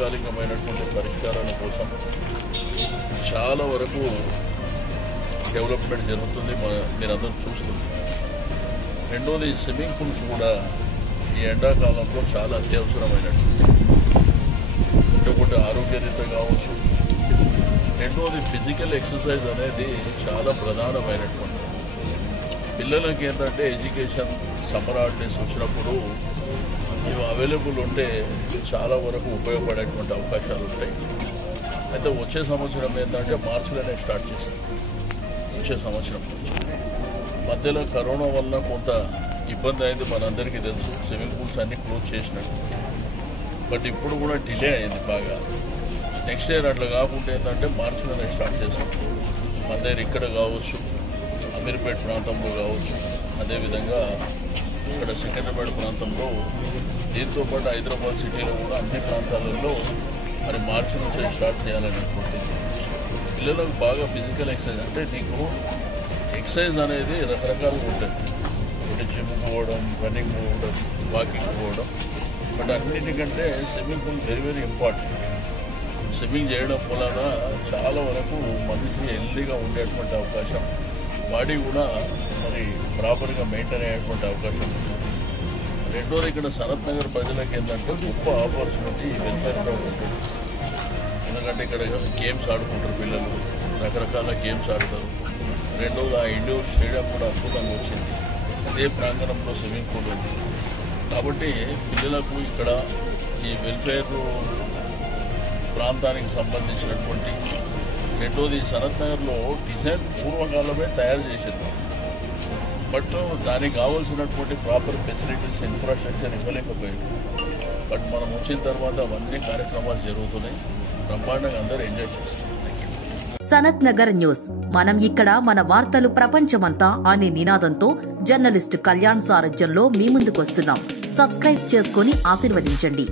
దీర్ఘకాలికమైనటువంటి పరిష్కారాల కోసం చాలా వరకు డెవలప్మెంట్ జరుగుతుంది, మీరందరూ చూస్తుంది. రెండోది స్విమ్మింగ్ పూల్స్ కూడా ఈ ఎండాకాలంలో చాలా అత్యవసరమైనటువంటి, ఒకటి ఆరోగ్యరీత్యా కావచ్చు, రెండోది ఫిజికల్ ఎక్సర్సైజ్ అనేది చాలా ప్రధానమైనటువంటి. పిల్లలకి ఏంటంటే ఎడ్యుకేషన్ సమ్మర్ హాలిడేస్ వచ్చినప్పుడు ఇవి అవైలబుల్ ఉంటే చాలా వరకు ఉపయోగపడేటువంటి అవకాశాలు ఉంటాయి. అయితే వచ్చే సంవత్సరం ఏంటంటే మార్చిలోనే స్టార్ట్ చేస్తాం. వచ్చే సంవత్సరం మధ్యలో కరోనా వల్ల కొంత ఇబ్బంది అయింది, మనందరికీ తెలుసు. స్విమ్మింగ్ పూల్స్ అన్నీ క్లోజ్ చేసినట్టు, బట్ ఇప్పుడు కూడా డిలే అయింది బాగా. నెక్స్ట్ ఇయర్ అట్లా కాకుండా ఏంటంటే మార్చిలోనే స్టార్ట్ చేస్తాం. మన దగ్గర ఇక్కడ కావచ్చు, అమీర్పేట ప్రాంతంలో కావచ్చు, అదేవిధంగా ఇక్కడ సికింద్రాబాద్ ప్రాంతంలో, దీంతో పాటు హైదరాబాద్ సిటీలో కూడా అన్ని ప్రాంతాలలో మరి మార్చి నుంచి స్టార్ట్ చేయాలని అనుకుంటుంది. పిల్లలకు బాగా ఫిజికల్ ఎక్సర్సైజ్ అంటే నీకు ఎక్సర్సైజ్ అనేది రకరకాలుగా ఉంటుంది. ఒకటి జిమ్ పోవడం, రన్నింగ్ పోవడం, వాకింగ్ పోవడం, బట్ అన్నిటికంటే swimming pool very very important. Swimming చేయడం వలన చాలా వరకు మనిషి హెల్తీగా ఉండేటువంటి అవకాశం, బాడీ కూడా మరి ప్రాపర్గా మెయింటైన్ అయ్యేటువంటి అవకాశం ఉంటుంది. రెండోది ఇక్కడ సనత్ నగర్ ప్రజలకు ఏంటంటే గొప్ప ఆపర్చునిటీ వెల్ఫేర్గా ఉంటుంది. ఎందుకంటే ఇక్కడ గేమ్స్ ఆడుకుంటారు పిల్లలు, రకరకాల గేమ్స్ ఆడతారు. రెండోది ఆ ఇండోర్ స్టేడియం కూడా అద్భుతంగా వచ్చింది, అదే ప్రాంగణంలో స్విమ్మింగ్ పూల్ ఉంది. కాబట్టి పిల్లలకు ఇక్కడ ఈ వెల్ఫేర్ ప్రాంతానికి సంబంధించినటువంటి, రెండోది సనత్ నగర్లో డిజైన్ పూర్వకాలమే తయారు చేసింది, బట్ దానికి కావాల్సినటువంటి ప్రాపర్ ఫెసిలిటీస్, ఇన్ఫ్రాస్ట్రక్చర్ ఇవ్వలేకపోయింది. బట్ మనం వచ్చిన తర్వాత అవన్నీ కార్యక్రమాలు జరుగుతున్నాయి, బ్రహ్మాండంగా అందరూ ఎంజాయ్ చేస్తారు. సనత్ నగర్ న్యూస్, మనం ఇక్కడ మన వార్తలు ప్రపంచమంతా అనే నినాదంతో జర్నలిస్టు కళ్యాణ్ సారథ్యంలో మీ ముందుకు వస్తున్నాం. సబ్స్క్రైబ్ చేసుకుని ఆశీర్వదించండి.